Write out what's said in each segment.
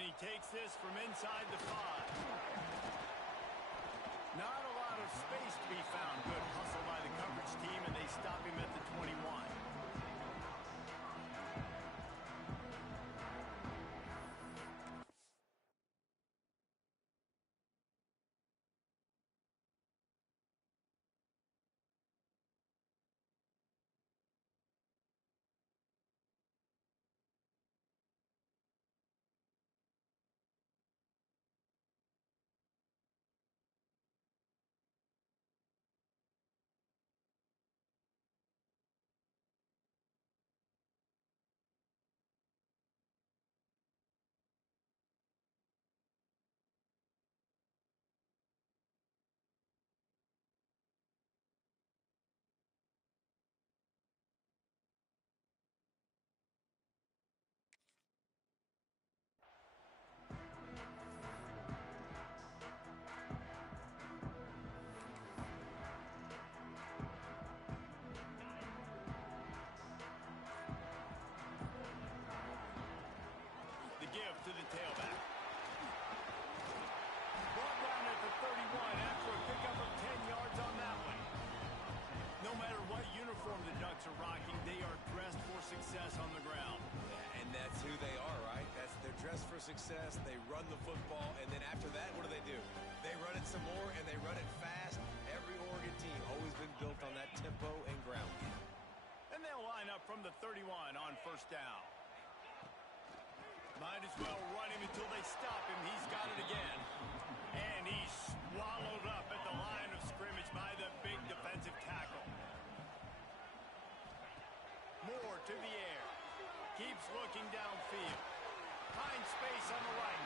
And he takes this from inside the 5. Not a lot of space to be found. Good hustle by the coverage team, and they stop him at the 21. Give to the tailback. Brought down at the 31 after a pickup of 10 yards on that one. No matter what uniform the Ducks are rocking, they are dressed for success on the ground. And that's who they are, right? They're dressed for success. They run the football, and then after that, what do? They run it some more, and they run it fast. Every Oregon team always been built on that tempo and ground game. And they'll line up from the 31 on first down. Might as well run him until they stop him. He's got it again. And he's swallowed up at the line of scrimmage by the big defensive tackle. Moore to the air. Keeps looking downfield. Finds space on the right.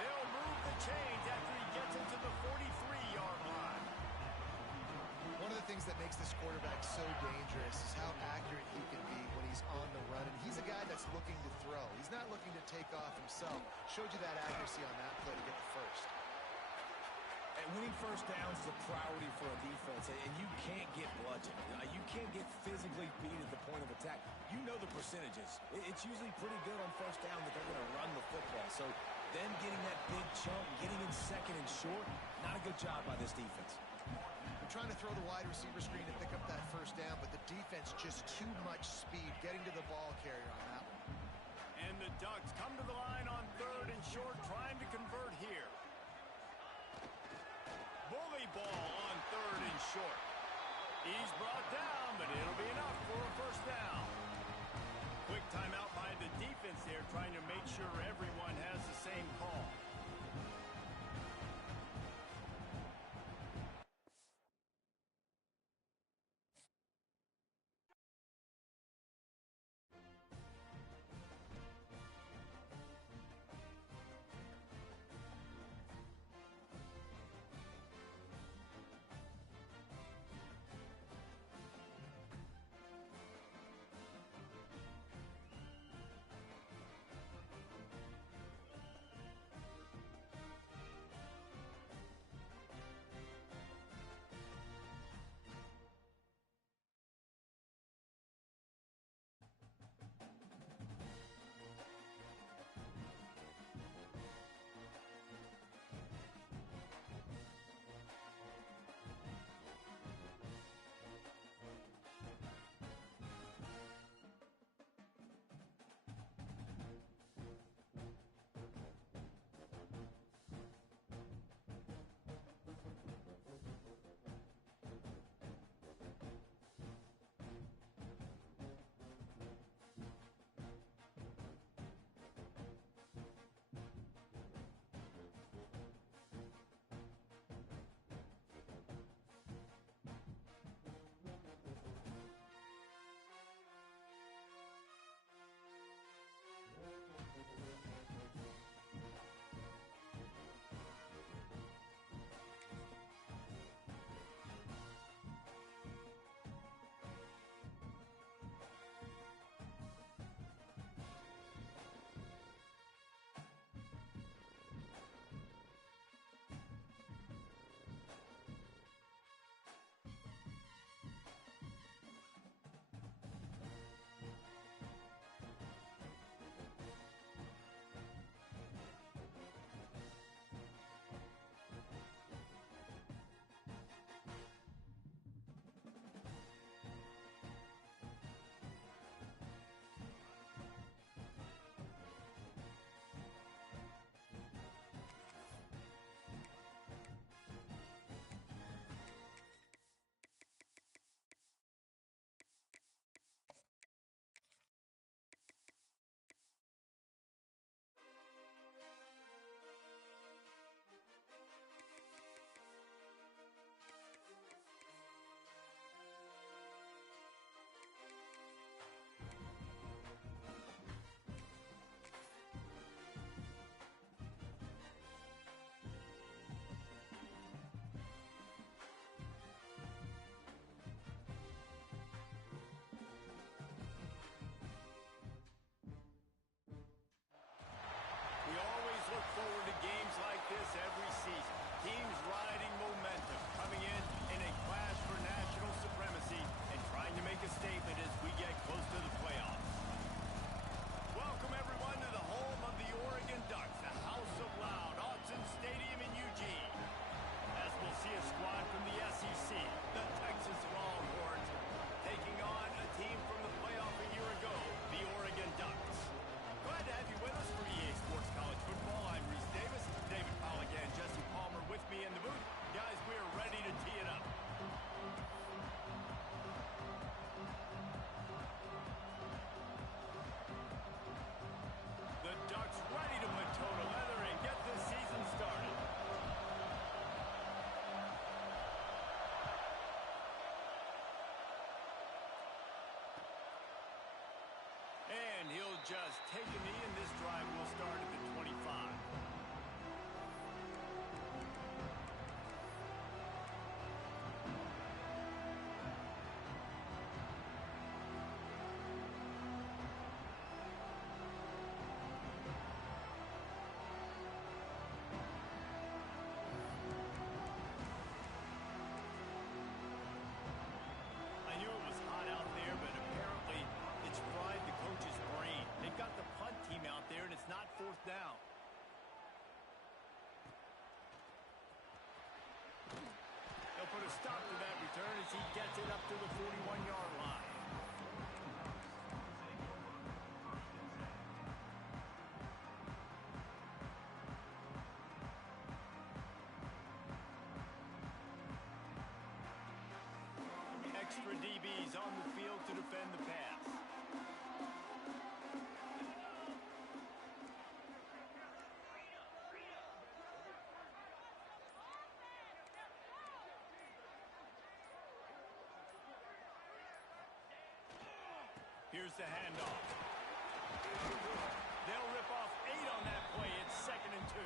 They'll move the chains after he gets into the 43-yard line. One of the things that makes this quarterback so dangerous is how accurate he can be when he's on the run. And he's a guy that's looking to throw. He's not looking to take off himself. Showed you that accuracy on that play to get the first. And winning first downs is a priority for a defense, and you can't get bludgeoned. You can't get physically beat at the point of attack. You know the percentages. It's usually pretty good on first down that they're going to run the football. So them getting that big chunk, getting in second and short, not a good job by this defense. They're trying to throw the wide receiver screen to pick up that first down, but the defense just too much speed getting to the ball carrier on that one. And the Ducks come to the line on third and short, trying to convert here. Bully ball on third and short. He's brought down, but it'll be enough for a first down. Quick timeout by the defense there, trying to make sure everyone has the same call. this every season. Teams riding momentum, coming in a clash for national supremacy and trying to make a statement as we get close to the playoffs. Welcome, everyone, to the home of the Oregon Ducks, the House of Loud, Autzen Stadium in Eugene. As we'll see a squad from the SEC, the Texas Longhorns, taking on a team from the playoff a year ago, the Oregon Ducks. Glad to have you with us for EA Sports College Football. I'm Reese Davis, David Polligan, Jesse Palmer with me in the booth. Guys, we are ready to tee it up. The Ducks ready to put toe to leather and get this season started. And he'll just take a knee, and this drive will start at the 25. I knew it was hot out there, but apparently it's fried the coach's brain. They've got the punt team out there, and it's not fourth down. They'll put a stop to that return as he gets it up to the 41-yard line. Extra DBs on the field to defend the pass. Here's the handoff. They'll rip off 8 on that play. It's 2nd and 2.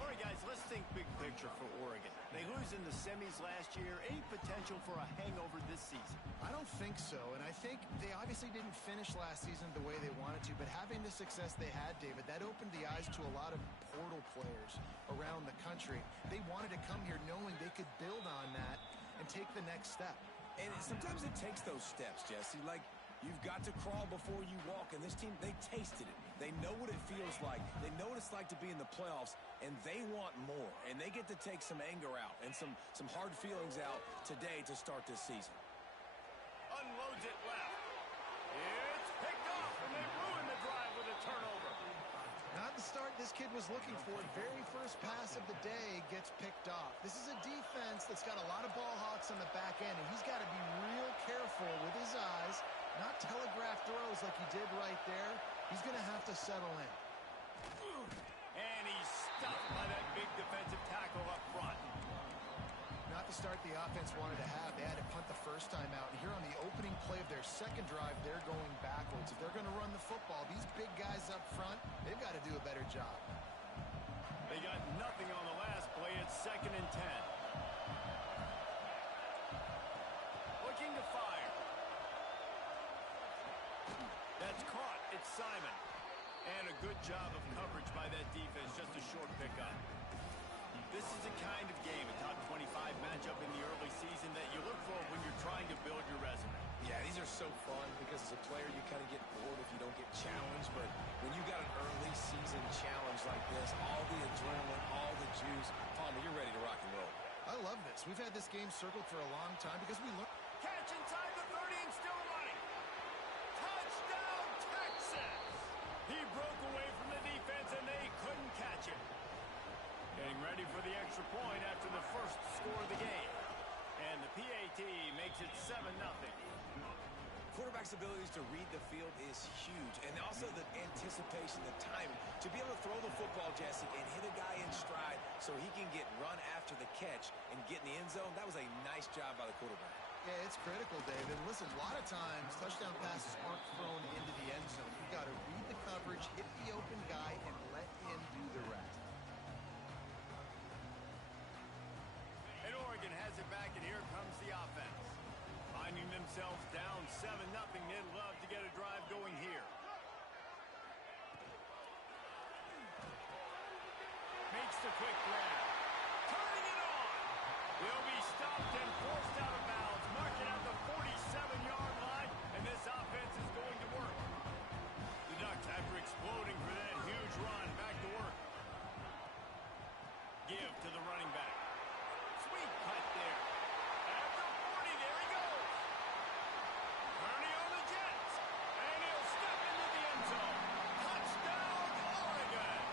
All right, guys, let's think big picture for Oregon. They lose in the semis last year. Any potential for a hangover this season? I don't think so, and I think they obviously didn't finish last season the way they wanted to, but having the success they had, David, that opened the eyes to a lot of portal players around the country. They wanted to come here knowing they could build on that and take the next step. And sometimes it takes those steps, Jesse. Like, you've got to crawl before you walk. And this team, they tasted it. They know what it feels like. They know what it's like to be in the playoffs, and they want more. And they get to take some anger out and some hard feelings out today to start this season. Unloads it left. It's picked off, and they ruin the drive with a turnover. Not the start this kid was looking for. Very first pass of the day gets picked off. This is a defense that's got a lot of ball hawks on the back end, and he's got to be real careful with his eyes, not telegraph throws like he did right there. He's going to have to settle in. And he's stuffed by that big defensive tackle up front. Not the start the offense wanted to have. They had to punt the first time out. And here on the opening play of their second drive, they're going backwards. If they're going to run the football, these big guys up front, they've got to do a better job. They got nothing on the last play. It's 2nd and 10. Looking to fire. That's caught. It's Simon. And a good job of coverage by that defense. Just a short pickup. This is the kind of game, a top 25 matchup in the early season that you look for when you're trying to build your resume. Yeah, these are so fun because as a player, you kind of get bored if you don't get challenged. But when you got an early season challenge like this, all the adrenaline, all the juice, Palmer, you're ready to rock and roll. I love this. We've had this game circled for a long time because we learned. Catch inside the 30 and still running. Touchdown, Texas! He broke away from the defense, and they couldn't catch him. Getting ready for the extra point after the first score of the game. And the PAT makes it 7-0. Quarterback's abilities to read the field is huge. And also the anticipation, the timing. To be able to throw the football, Jesse, and hit a guy in stride so he can get run after the catch and get in the end zone, that was a nice job by the quarterback. Yeah, it's critical, David. Listen, a lot of times touchdown passes aren't thrown into the end zone. You've got to read the coverage, hit the open guy, and let him do the rest. And Oregon has it back, and here comes the offense. Finding themselves down 7-0, they'd love to get a drive going here. Make quick grab. Turning it on. He'll be stopped and forced out of bounds, marking out the 47-yard line, and this offense is going to work. The Ducks, after exploding for that huge run, back to work. Give to the running back. Sweet cut there. At the 40, there he goes. Purdy on the Jets. And he'll step into the end zone. Touchdown, Oregon.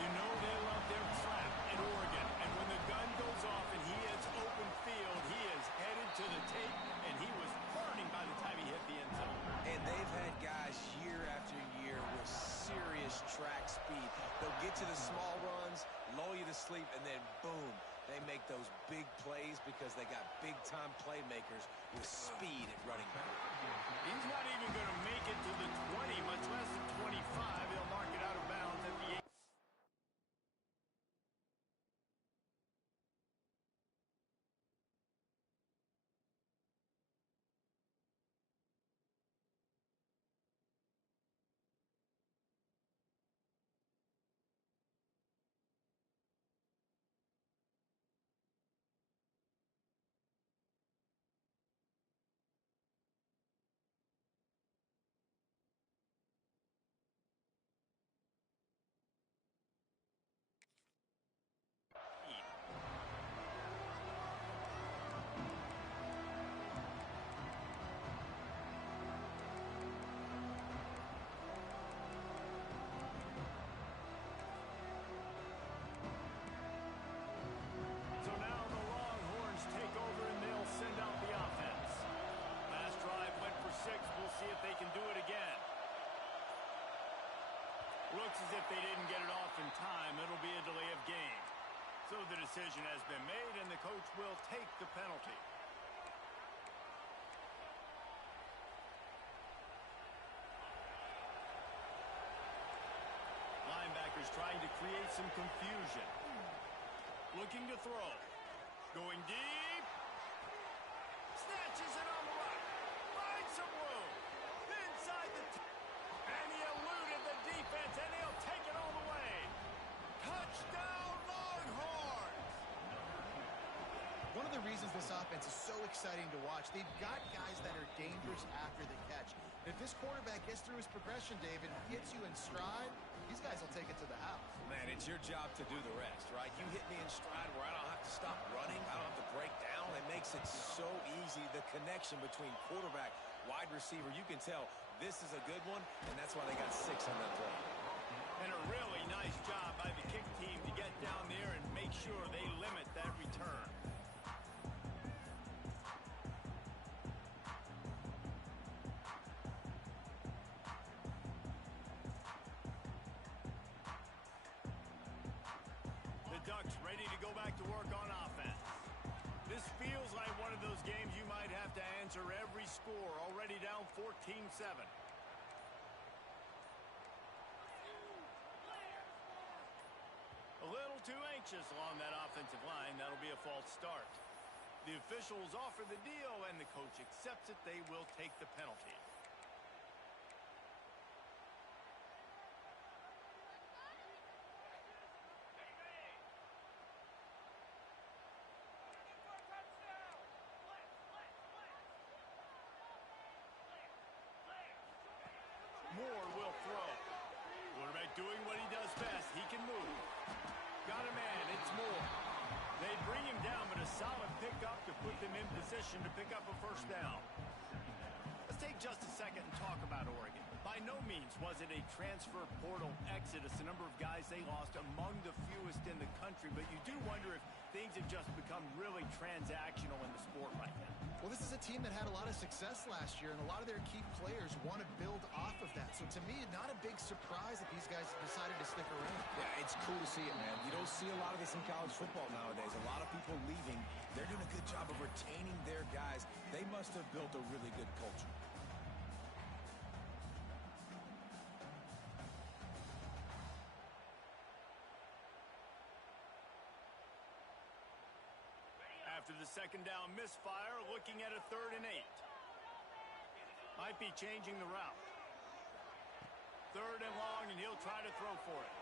You know they love their trap in Oregon. And when the gun goes off and he hits open field, he is headed to the tape, and he was burning by the time he hit the end zone. And they've had guys year after year with serious track speed. They'll get to the small runs, lull you to sleep, and then boom, they make those big plays because they got big-time playmakers with speed at running back. He's not even going to make it to the 20, much less the 25. He'll mark it out of bounds at the 8. So now the Longhorns take over and they'll send out the offense. Last drive went for 6. We'll see if they can do it again. Looks as if they didn't get it off in time. It'll be a delay of game. So the decision has been made, and the coach will take the penalty. Linebackers trying to create some confusion. Looking to throw. Going deep. Snatches it on the right. Finds some room. Inside the... And he eluded the defense, and he'll take it all the way. Touchdown, Longhorns! One of the reasons this offense is so exciting to watch, they've got guys that are dangerous after the catch. And if this quarterback gets through his progression, David, hits you in stride, these guys will take it to the house. Man, it's your job to do the rest, right? You hit me in stride where I don't have to stop running. I don't have to break down. It makes it so easy. The connection between quarterback, wide receiver, you can tell this is a good one, and that's why they got 6 on that play. And a really nice job by the kick team to get down there and make sure they limit that return. The Ducks ready to go back to work on offense. This feels like one of those games you might have to answer every score, already down 14-7. A little too anxious along that offensive line. That'll be a false start. The officials offer the deal, and the coach accepts it. They will take the penalty. Moore will throw. Quarterback doing what he does best. He can move. Got a man. It's Moore. They bring him down, but a solid pickup to put them in position to pick up a first down. Let's take just a second and talk about Oregon. By no means was it a transfer portal exodus, the number of guys they lost among the fewest in the country, but you do wonder if things have just become really transactional in the sport right now. Well, this is a team that had a lot of success last year, and a lot of their key players want to build off of that. So to me, not a big surprise that these guys have decided to stick around. Yeah, it's cool to see it, man. You don't see a lot of this in college football nowadays. A lot of people leaving. They're doing a good job of retaining their guys. They must have built a really good culture. After the second down misfire, looking at a 3rd and 8. Might be changing the route. 3rd and long, and he'll try to throw for it.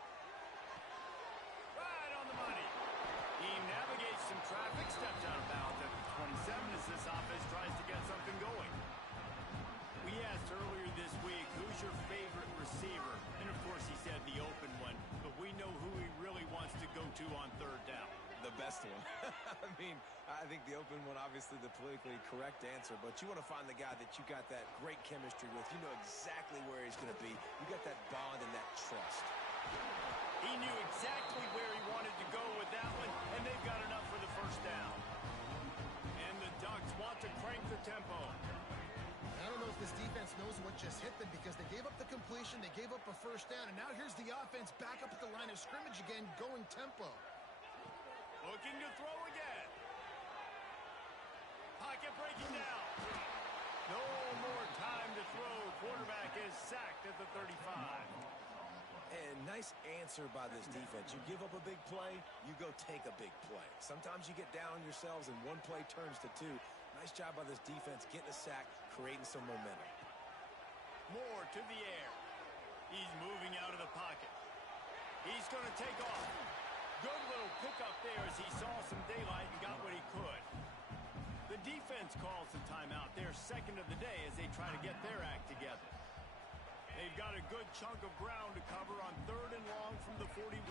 on the money. He navigates some traffic, steps out of bounds at the 27 as this offense tries to get something going. We asked earlier this week, who's your favorite receiver? And of course he said the open one, but we know who he really wants to go to on third down. The best one. I mean, I think the open one, obviously the politically correct answer, but you want to find the guy that you got that great chemistry with. You know exactly where he's going to be. You got that bond and that trust. He knew exactly where he wanted to go with that one, and they've got enough for the first down. And the Ducks want to crank the tempo. I don't know if this defense knows what just hit them because they gave up the completion, they gave up a first down, and now here's the offense back up at the line of scrimmage again, going tempo. Looking to throw again. Pocket breaking down. No more time to throw. Quarterback is sacked at the 35. And nice answer by this defense. You give up a big play, you go take a big play. Sometimes you get down on yourselves and one play turns to two. Nice job by this defense getting a sack, creating some momentum. Moore to the air. He's moving out of the pocket. He's going to take off. Good little pickup there as he saw some daylight and got what he could. The defense calls the timeout. Their second of the day as they try to get their act together. They've got a good chunk of ground to cover on third and long from the 41.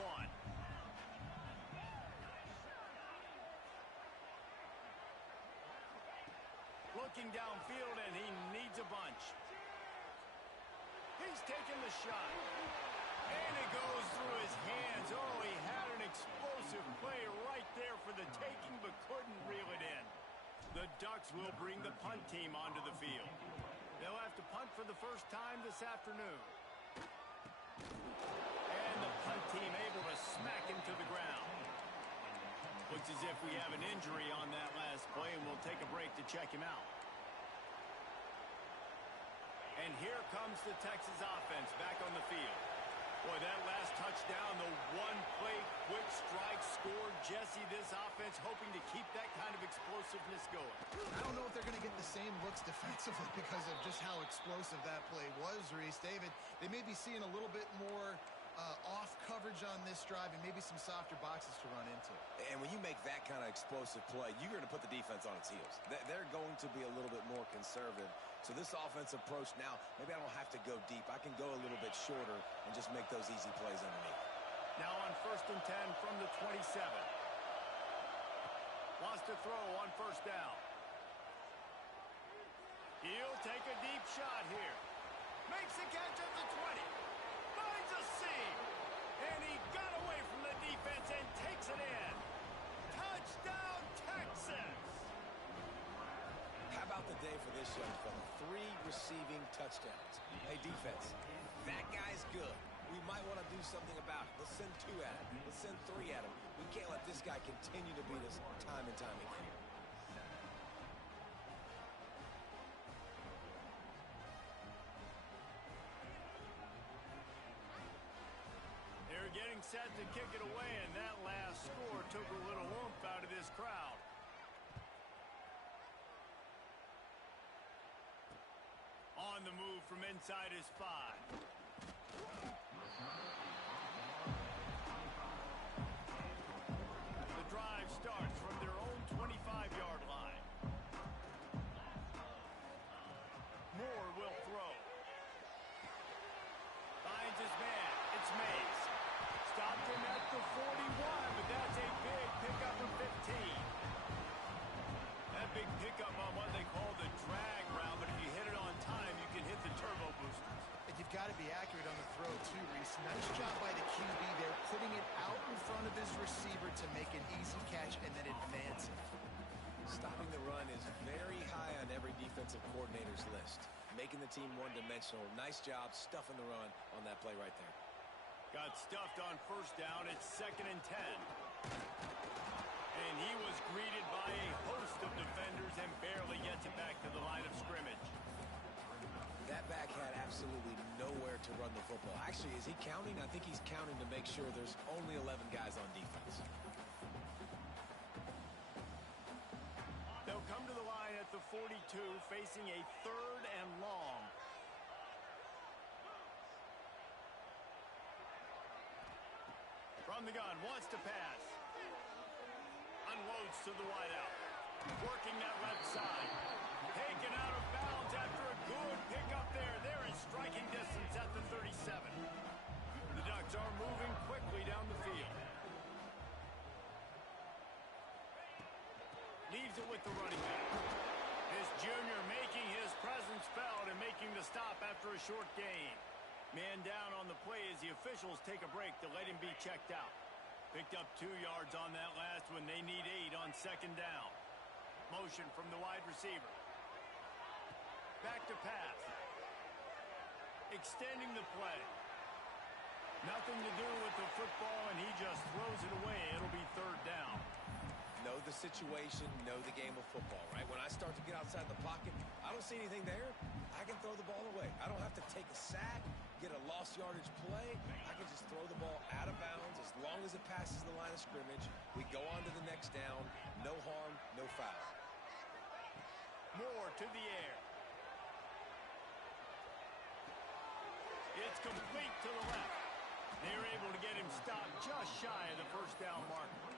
Looking downfield, and he needs a bunch. He's taking the shot. And it goes through his hands. Oh, he had an explosive play right there for the taking, but couldn't reel it in. The Ducks will bring the punt team onto the field. They'll have to punt for the first time this afternoon. And the punt team able to smack him to the ground. Looks as if we have an injury on that last play, and we'll take a break to check him out. And here comes the Texas offense back on the field. Boy, that last touchdown, the one-play quick strike scored. Jesse, this offense hoping to keep that kind of explosiveness going. I don't know if they're going to get the same looks defensively because of just how explosive that play was, Reese. David, they may be seeing a little bit more off coverage on this drive and maybe some softer boxes to run into. And when you make that kind of explosive play, you're going to put the defense on its heels. They're going to be a little bit more conservative. So this offense approach now, maybe I don't have to go deep. I can go a little bit shorter and just make those easy plays underneath. Now on 1st and 10 from the 27. Wants to throw on first down. He'll take a deep shot here. Makes the catch at the 20. Finds a seam. And he got away from the defense and takes it in. Touchdown, Texas! How about the day for this young fella? 3 receiving touchdowns. Hey, defense, that guy's good. We might want to do something about it. Let's send 2 at him. Let's send 3 at him. We can't let this guy continue to beat us time and time again. They're getting set to kick it away, and that last score took a little oomph out of this crowd. On the move from inside his 5. The drive starts from their own 25-yard line. Moore will throw. Finds his man. It's Mays. Stopped him at the 41, but that's a big pickup of 15. That big pickup on what they call the drag route, but if you hit it on time, you can hit the turbo boosters. And you've got to be accurate on the throw, too, Reese. Nice job by the QB there, putting it out in front of his receiver to make an easy catch and then advance it. Stopping the run is very high on every defensive coordinator's list. Making the team one-dimensional. Nice job stuffing the run on that play right there. Got stuffed on first down. It's 2nd and 10. And he was greeted by a host of defenders and barely gets it back to the line of scrimmage. That back had absolutely nowhere to run the football. Actually, is he counting? I think he's counting to make sure there's only 11 guys on defense. They'll come to the line at the 42, facing a 3rd and long. From the gun, wants to pass. Unloads to the wideout. Working that left side. Taken out of bounds after a good pickup there. They're in striking distance at the 37. The Ducks are moving quickly down the field. Leaves it with the running back. This junior making his presence felt and making the stop after a short gain. Man down on the play as the officials take a break to let him be checked out. Picked up 2 yards on that last one. They need 8 on second down. Motion from the wide receiver. Back to pass. Extending the play. Nothing to do with the football, and he just throws it away. It'll be third down. Know the situation, know the game of football, right? When I start to get outside the pocket, I don't see anything there. I can throw the ball away. I don't have to take a sack, get a lost yardage play. I can just throw the ball out of bounds as long as it passes the line of scrimmage. We go on to the next down. No harm, no foul. Moore to the air. It's complete to the left. They're able to get him stopped just shy of the first down marker.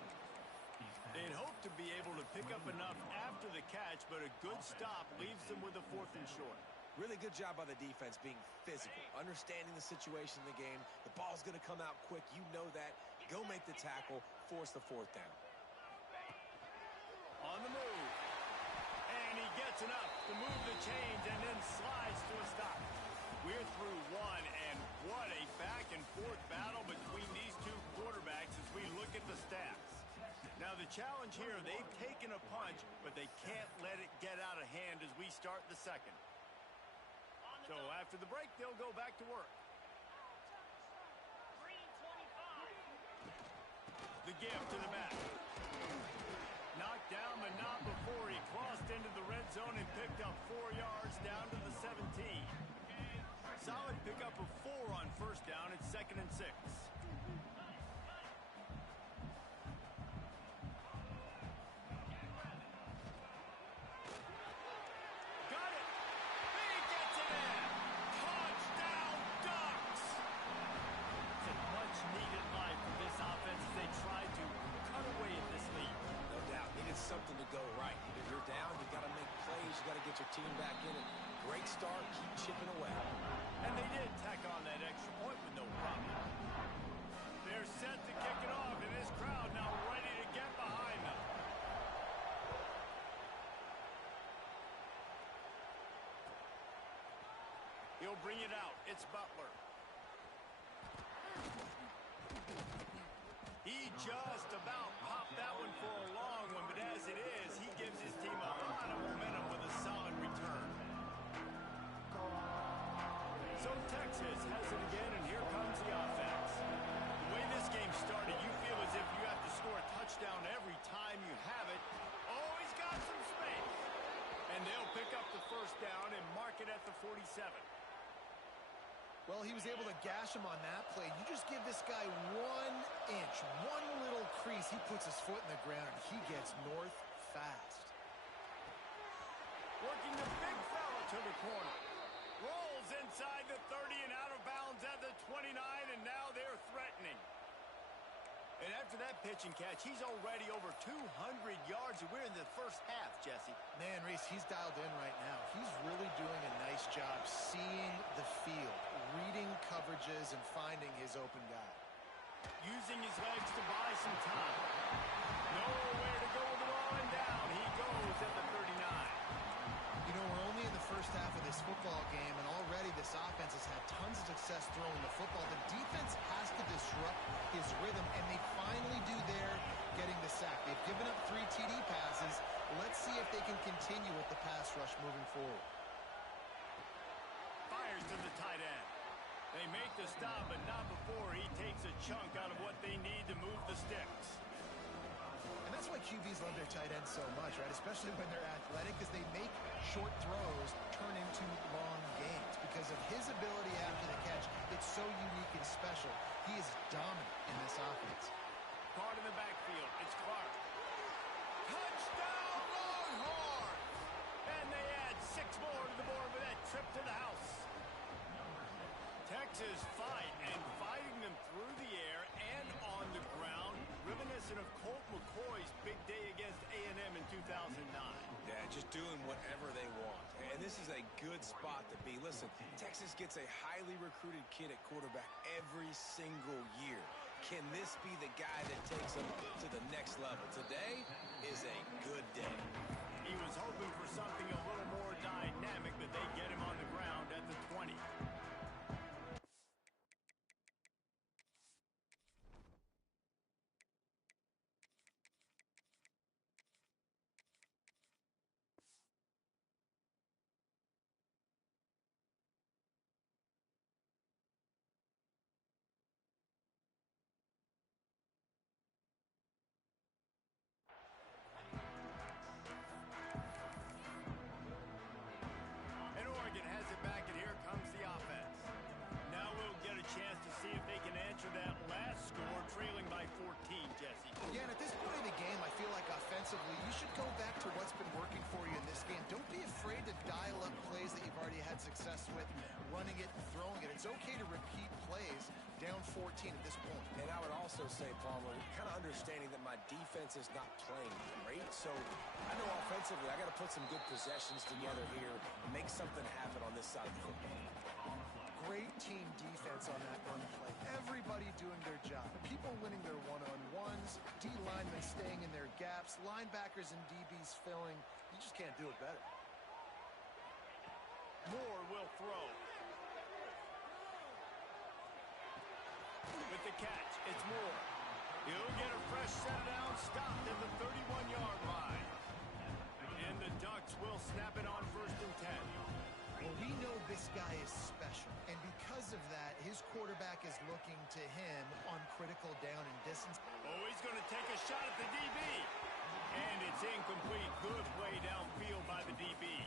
They'd hope to be able to pick up enough after the catch, but a good stop leaves them with a 4th and short. Really good job by the defense being physical, understanding the situation in the game. The ball's going to come out quick. You know that. Go make the tackle, force the 4th down. On the move. And he gets enough to move the chains and then slides to a stop. We're through one, and what a back-and-forth battle between these two quarterbacks as we look at the stats. Now, the challenge here, they've taken a punch, but they can't let it get out of hand as we start the second. So after the break, they'll go back to work. The give to the back. Knocked down, but not before he crossed into the red zone and picked up 4 yards down to the 17. Solid pickup of 4 on first down. It's 2nd and 6. Something to go right. If you're down, you got to make plays. You got to get your team back in it. Great start. Keep chipping away. And they did tack on that extra point with no problem. They're set to kick it off, and this crowd now ready to get behind them. He'll bring it out. It's Butler. He just about popped that one for a long one, but as it is, he gives his team a lot of momentum with a solid return. So Texas has it again, and here comes the offense. The way this game started, you feel as if you have to score a touchdown every time you have it. Oh, he's got some space. And they'll pick up the first down and mark it at the 47. Well, he was able to gash him on that play. You just give this guy 1 inch, one little crease. He puts his foot in the ground, and he gets north fast. Working the big fella to the corner. Rolls inside the 30 and out of bounds at the 29, and now they're threatening. And after that pitch and catch, he's already over 200 yards, and we're in the first half, Jesse. Man, Reese, he's dialed in right now. He's really doing a nice job seeing the field, reading coverages, and finding his open guy. Using his legs to buy some time. Nowhere to go with the ball, and down he goes at the 39. You know, we're only in the first half of this football game, and already this offense has had tons of success throwing the football. The defense has to disrupt his rhythm, and they finally do there, getting the sack. They've given up 3 TD passes. Let's see if they can continue with the pass rush moving forward. Fires to the tight end. They make the stop, but not before he takes a chunk out of what they need to move the sticks. And that's why QBs love their tight ends so much, right? Especially when they're athletic, because they make short throws turn into long gains. Because of his ability after the catch, it's so unique and special. He is dominant in this offense. Caught in the backfield. It's Clark. Touchdown, Longhorns! And they add 6 more to the board with that trip to the house. Texas fighting them through the air and on the just doing whatever they want. And this is a good spot to be. Listen, Texas gets a highly recruited kid at quarterback every single year. Can this be the guy that takes them to the next level? Today is a good day. He was hoping for something a little more dynamic, but they get him on the ground at the 20. And Oregon has it back, and here comes the offense. Now we'll get a chance to see if they can answer that last score, trailing by 14, Jesse. Yeah, and at this point in the game, I feel like offensively, you should go back to what's been working for you in this game. Don't be afraid to dial up plays that you've already had success with, running it and throwing it. It's okay to repeat plays down 14 at this point. And I would also say, Palmer, kind of understanding that my defense is not playing great. So I know offensively I got to put some good possessions together here and make something happen on this side of the football. Great team defense on that run play. Everybody doing their job. People winning their one-on-ones, D linemen staying in their gaps, linebackers and DBs filling. You just can't do it better. Moore will throw. With the catch, it's Moore. He'll get a fresh set down, stopped at the 31-yard line. And the Ducks will snap it on 1st and 10. Well, we know this guy is special, and because of that, his quarterback is looking to him on critical down and distance. Oh, he's going to take a shot at the DB. And it's incomplete. Good play downfield by the DB.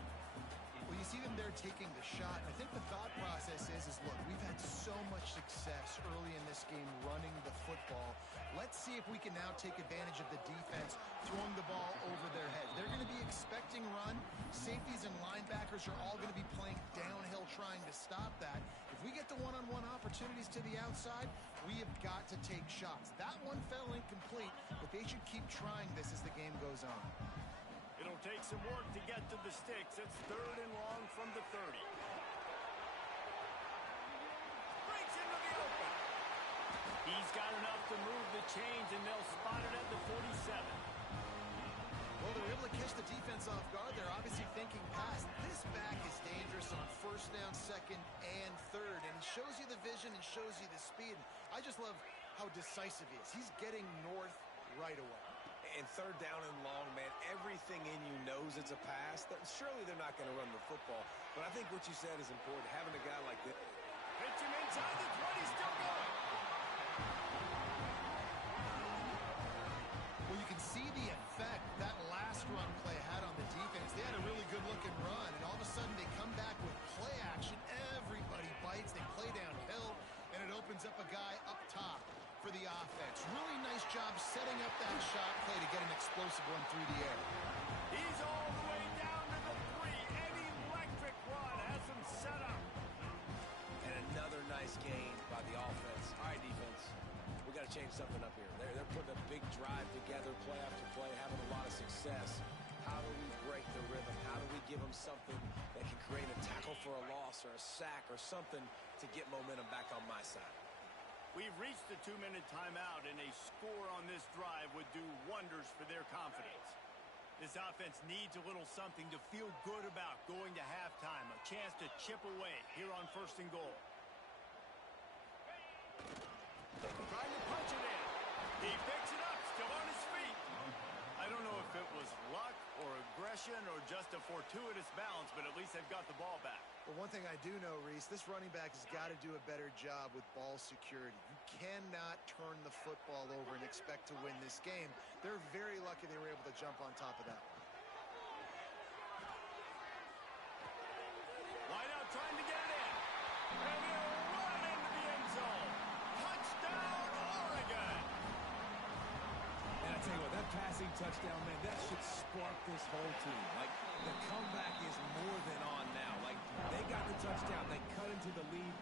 Well, you see them there taking the shot. I think the thought process is look, we've had so much success early in this game running the football. Let's see if we can now take advantage of the defense throwing the ball over their head. They're going to be expecting run. Safeties and linebackers are all going to be playing downhill trying to stop that. If we get the one-on-one opportunities to the outside, we have got to take shots. That one fell incomplete, but they should keep trying this as the game goes on. It'll take some work to get to the sticks. It's 3rd and long from the 30. Breaks into the open. He's got enough to move the chains, and they'll spot it at the 47. Well, they're able to catch the defense off guard. They're obviously thinking pass. This back is dangerous on 1st down, 2nd, and 3rd, and he shows you the vision and shows you the speed. I just love how decisive he is. He's getting north right away. And 3rd down and long, man, everything in you knows it's a pass. Surely they're not going to run the football. But I think what you said is important, having a guy like this. Hits him inside the 20, still going. Well, you can see the effect that last run play had on the defense. They had a really good-looking run, and all of a sudden they come back with play action. Everybody bites. They play downhill, and it opens up a guy up top for the offense. Really nice job setting up that shot play to get an explosive one through the air. He's all the way down to the 3. An electric run has him set up. And another nice gain by the offense. All right, defense, we got to change something up here. They're putting a big drive together, play after play, having a lot of success. How do we break the rhythm? How do we give them something that can create a tackle for a loss or a sack or something to get momentum back on my side? We've reached the 2-minute timeout, and a score on this drive would do wonders for their confidence. This offense needs a little something to feel good about going to halftime, a chance to chip away here on 1st and goal. Trying to punch it in. He picks it up, still on his feet. I don't know if it was luck or aggression or just a fortuitous balance, but at least they've got the ball back. Well, one thing I do know, Reese, this running back has got to do a better job with ball security. You cannot turn the football over and expect to win this game. They're very lucky they were able to jump on top of that one. Wide out trying to get it in. And he'll run into the end zone. Touchdown, Oregon. And I tell you what, that passing touchdown, man, that should spark this whole team. Like, the comeback is more than on now. Like, they got the touchdown. They cut into the lead.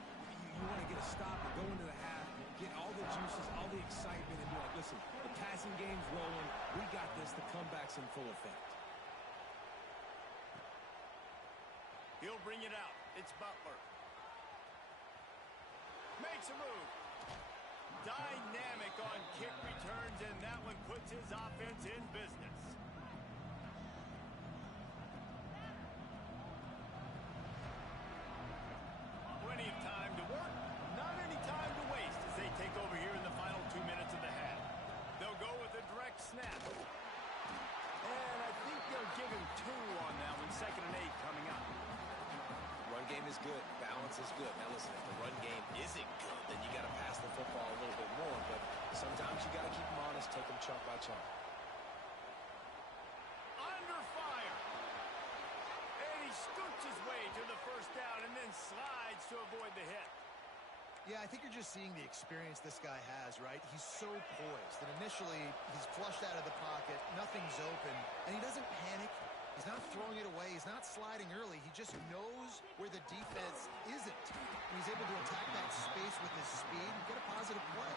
You want to get a stop and go into the half, get all the juices, all the excitement, and be like, listen, the passing game's rolling. We got this. The comeback's in full effect. He'll bring it out. It's Butler. Makes a move. Dynamic on kick returns, and that one puts his offense in business. Plenty of time to work, not any time to waste as they take over here in the final 2 minutes of the half. They'll go with a direct snap. And I think they'll give him 2 on that one. 2nd and 8 coming up. Run game is good. Balance is good. Now listen, if the run game isn't good, then you got to pass the football a little bit more. But sometimes you got to keep them honest, take them chunk by chunk. Under fire. And he scoots his way to the first down and then slides to avoid the hit. Yeah, I think you're just seeing the experience this guy has, right? He's so poised that initially he's flushed out of the pocket, nothing's open, and he doesn't panic. He's not throwing it away. He's not sliding early. He just knows where the defense isn't. And he's able to attack that space with his speed and get a positive play.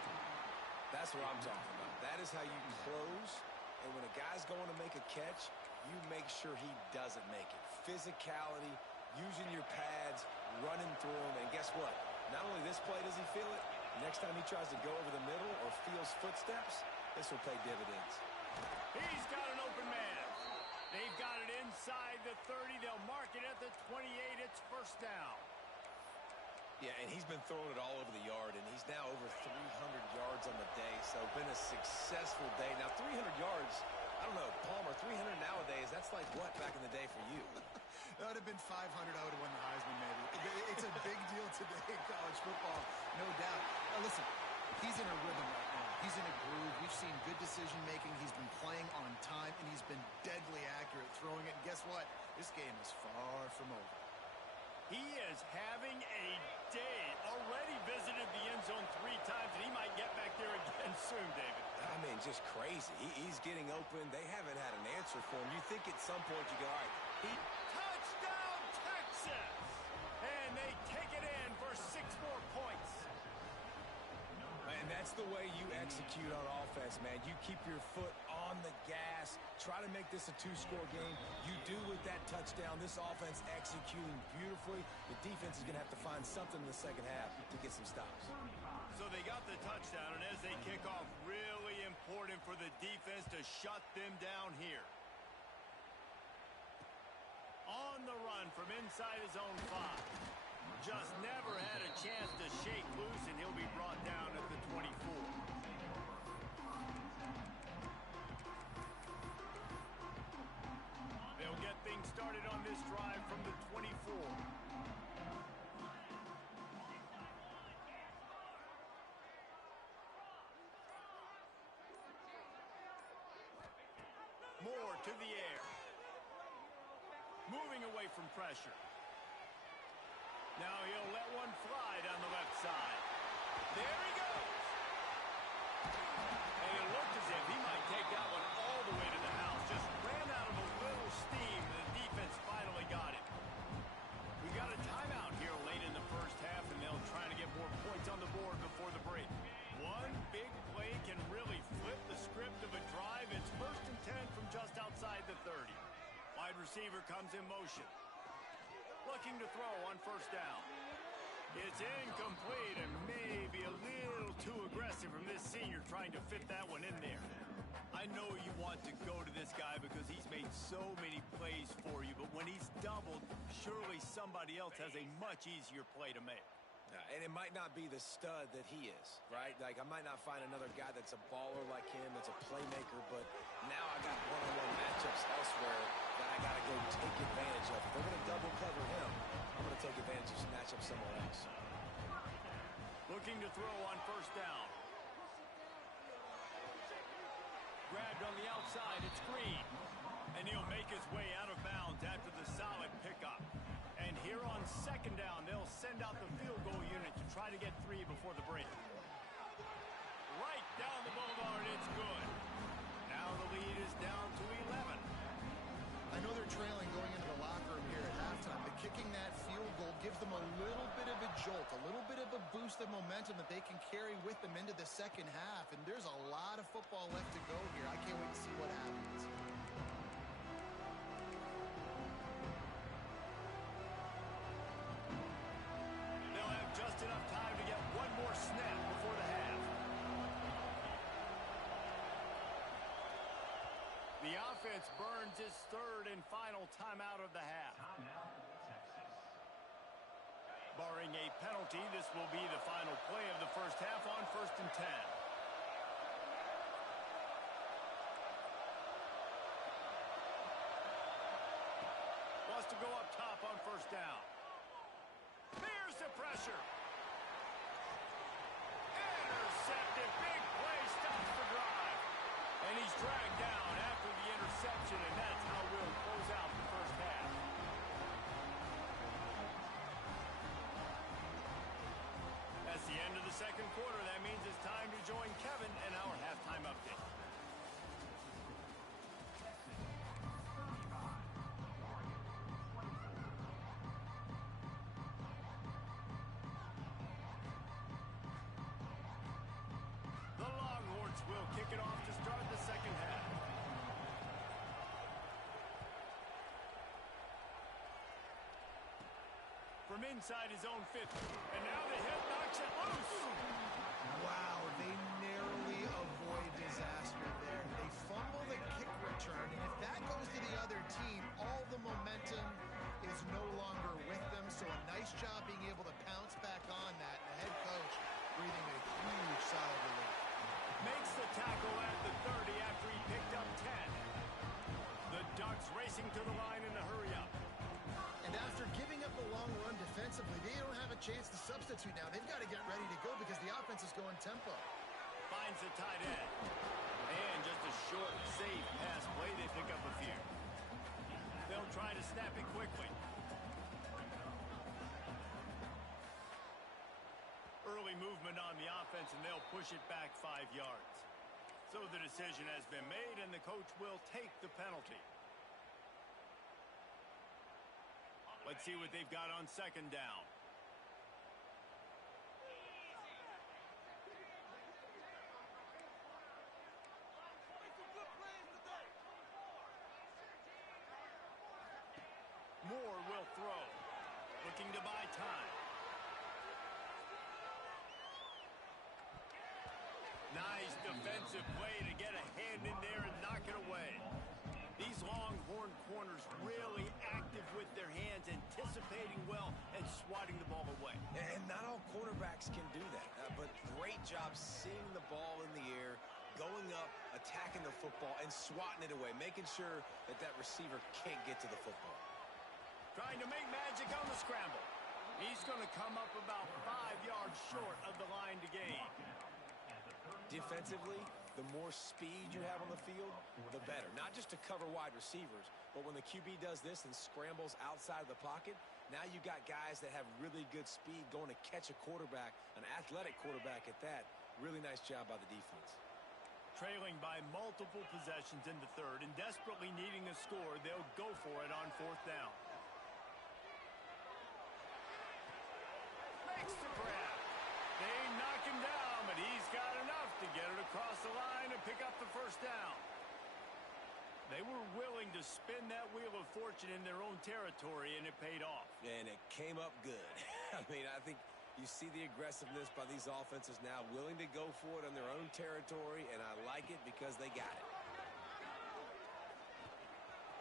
That's what I'm talking about. That is how you close. And when a guy's going to make a catch, you make sure he doesn't make it. Physicality, using your pads, running through them. And guess what? Not only this play does he feel it, next time he tries to go over the middle or feels footsteps, this will pay dividends. He's got an open man. They've got it inside the 30. They'll mark it at the 28. It's first down. Yeah, and he's been throwing it all over the yard, and he's now over 300 yards on the day, so been a successful day. Now, 300 yards, I don't know, Palmer, 300 nowadays, that's like what back in the day for you? That would have been 500. I would have won the Heisman, maybe. It's a big deal today in college football, no doubt. Now, listen, he's in a rhythm right now. He's in a groove. We've seen good decision-making. He's been playing on time, and he's been deadly accurate throwing it. And guess what? This game is far from over. He is having a day. Already visited the end zone 3 times, and he might get back there again soon, David. I mean, just crazy. He's getting open. They haven't had an answer for him. You think at some point you go, all right, Touchdown, Texas! And they take it in for 6 more points. and that's the way you execute on offense, man. You keep your foot on the gas. Try to make this a 2-score game. You do with that touchdown. This offense executing beautifully. The defense is going to have to find something in the second half to get some stops. So they got the touchdown, and as they kick off, really important for the defense to shut them down here. On the run from inside his own 5. Just never had a chance to shake loose, and he'll be brought down at the 24. They'll get things started on this drive from the 24. Moore to the air. Moving away from pressure. Now he'll let one fly down the left side. There he goes. And it looked as if he might take that one all the way to the house. Just ran out of a little steam. The defense finally got it. We got a timeout here late in the first half, and they'll try to get more points on the board before the break. One big play can really flip the script of a drive. It's 1st and 10 from just outside the 30. Wide receiver comes in motion. Looking to throw on first down. It's incomplete and maybe a little too aggressive from this senior trying to fit that one in there. I know you want to go to this guy because he's made so many plays for you, but when he's doubled, surely somebody else has a much easier play to make. And it might not be the stud that he is, right? Like, I might not find another guy that's a baller like him, that's a playmaker, but now I got one-on-one matchups elsewhere that I got to go take advantage of. If they're going to double cover him, I'm going to take advantage of some matchups somewhere else. Looking to throw on first down. Grabbed on the outside, it's Green. And he'll make his way out of bounds after the solid pickup. And here on second down, they'll send out the field goal unit to try to get 3 before the break. Right down the boulevard, it's good. Now the lead is down to 11. I know they're trailing going into the locker room here at halftime, but kicking that field goal gives them a little bit of a jolt, a little bit of a boost of momentum that they can carry with them into the second half. And there's a lot of football left to go here. I can't wait to see what happens. defense burns his third and final timeout of the half. Barring a penalty, this will be the final play of the first half on 1st and 10. Wants to go up top on 1st down. Here's the pressure. Intercepted. Big play. Stops the drive. And he's dragged down after the interception, and that's how we'll close out the first half. That's the end of the second quarter. That means it's time to join Kevin and our halftime update. The Longhorns will kick it off to start the second half. From inside his own 50. And now the hit knocks it loose. Wow, they narrowly avoid disaster there. They fumble the kick return, and if that goes to the other team, all the momentum is no longer with them. So a nice job being able to pounce back on that. And the head coach breathing a huge sigh of relief. Makes the tackle at the 30 after he picked up 10. The Ducks racing to the line in a hurry up. And after giving up the long run defensively, they don't have a chance to substitute now. They've got to get ready to go because the offense is going tempo. Finds the tight end. And just a short, safe pass play. They pick up a few. They'll try to snap it quickly. Early movement on the offense, and they'll push it back 5 yards. So the decision has been made, and the coach will take the penalty. Let's see what they've got on 2nd down. Moore will throw. Looking to buy time. Nice defensive play to get a hand in there and knock it away. These Longhorn corners really active with their hands, anticipating well and swatting the ball away. And not all quarterbacks can do that, but great job seeing the ball in the air, going up, attacking the football, and swatting it away, making sure that that receiver can't get to the football. Trying to make magic on the scramble. He's going to come up about 5 yards short of the line to gain. Defensively, the more speed you have on the field, the better. Not just to cover wide receivers, but when the QB does this and scrambles outside of the pocket, now you got guys that have really good speed going to catch a quarterback, an athletic quarterback at that. Really nice job by the defense. Trailing by multiple possessions in the third and desperately needing a score, they'll go for it on 4th down. Makes the grab. They knock him down, but he's got enough to get it across the line and pick up the 1st down. They were willing to spin that wheel of fortune in their own territory, and it paid off. And it came up good. I mean, I think you see the aggressiveness by these offenses now, willing to go for it on their own territory, and I like it because they got it.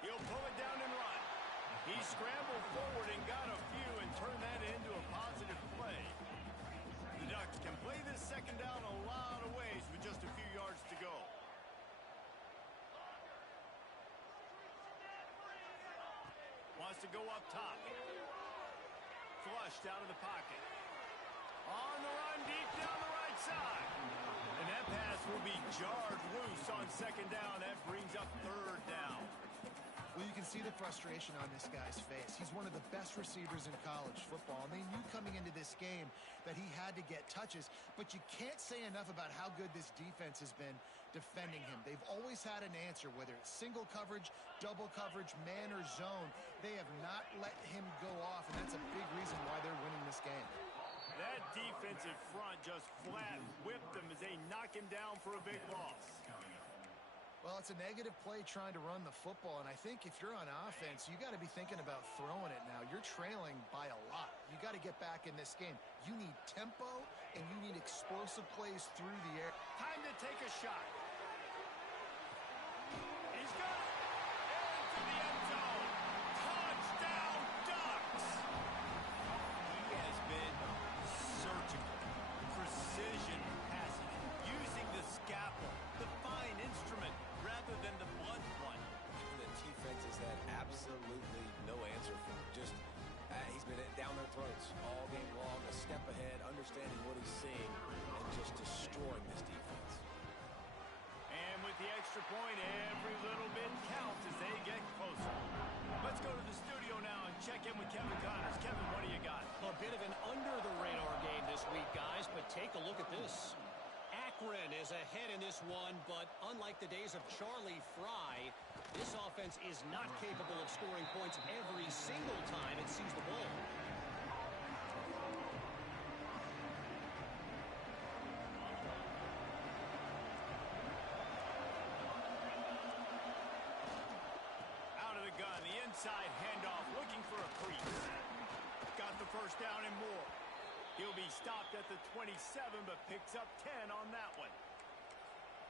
He'll pull it down and run. He scrambled forward and got a few and turned that into a positive play. The Ducks can play this 2nd down a lot of ways with just a few yards to go. Wants to go up top. Flushed out of the pocket. On the run deep down the right side. And that pass will be jarred loose on 2nd down. That brings up 3rd down. Well, you can see the frustration on this guy's face. He's one of the best receivers in college football, and they knew coming into this game that he had to get touches, but you can't say enough about how good this defense has been defending him. They've always had an answer, whether it's single coverage, double coverage, man or zone. They have not let him go off, and that's a big reason why they're winning this game. That defensive front just flat whipped them as they knock him down for a big loss. Well, it's a negative play trying to run the football, and I think if you're on offense, you got to be thinking about throwing it now. You're trailing by a lot. You got to get back in this game. You need tempo, and you need explosive plays through the air. Time to take a shot. He's got it. the end zone. Touchdown, Ducks! He has been surgical. Precision passing, using the scalpel, the fine instrument, rather than the blunt one. The defense has had absolutely no answer for him. Just, he's been down their throats all game long, a step ahead, understanding what he's seeing, and just destroying this defense. And with the extra point, every little bit counts as they get closer. Let's go to the studio now and check in with Kevin Connors. Kevin, what do you got? A bit of an under-the-radar game this week, guys, but take a look at this. Akron is ahead in this one, but unlike the days of Charlie Fry, this offense is not capable of scoring points every single time it sees the ball. Out of the gun, the inside handoff, looking for a crease. Got the first down and more. He'll be stopped at the 27, but picks up 10 on that one.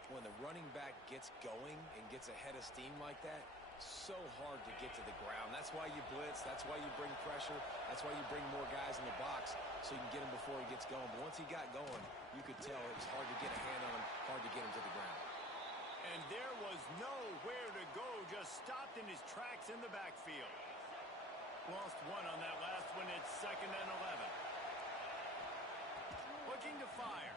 When the running back gets going and gets ahead of steam like that, so hard to get to the ground. That's why you blitz. That's why you bring pressure. That's why you bring more guys in the box so you can get him before he gets going. But once he got going, you could tell it was hard to get a hand on him, hard to get him to the ground. And there was nowhere to go, just stopped in his tracks in the backfield. Lost one on that last one. It's 2nd and 11. Looking to fire.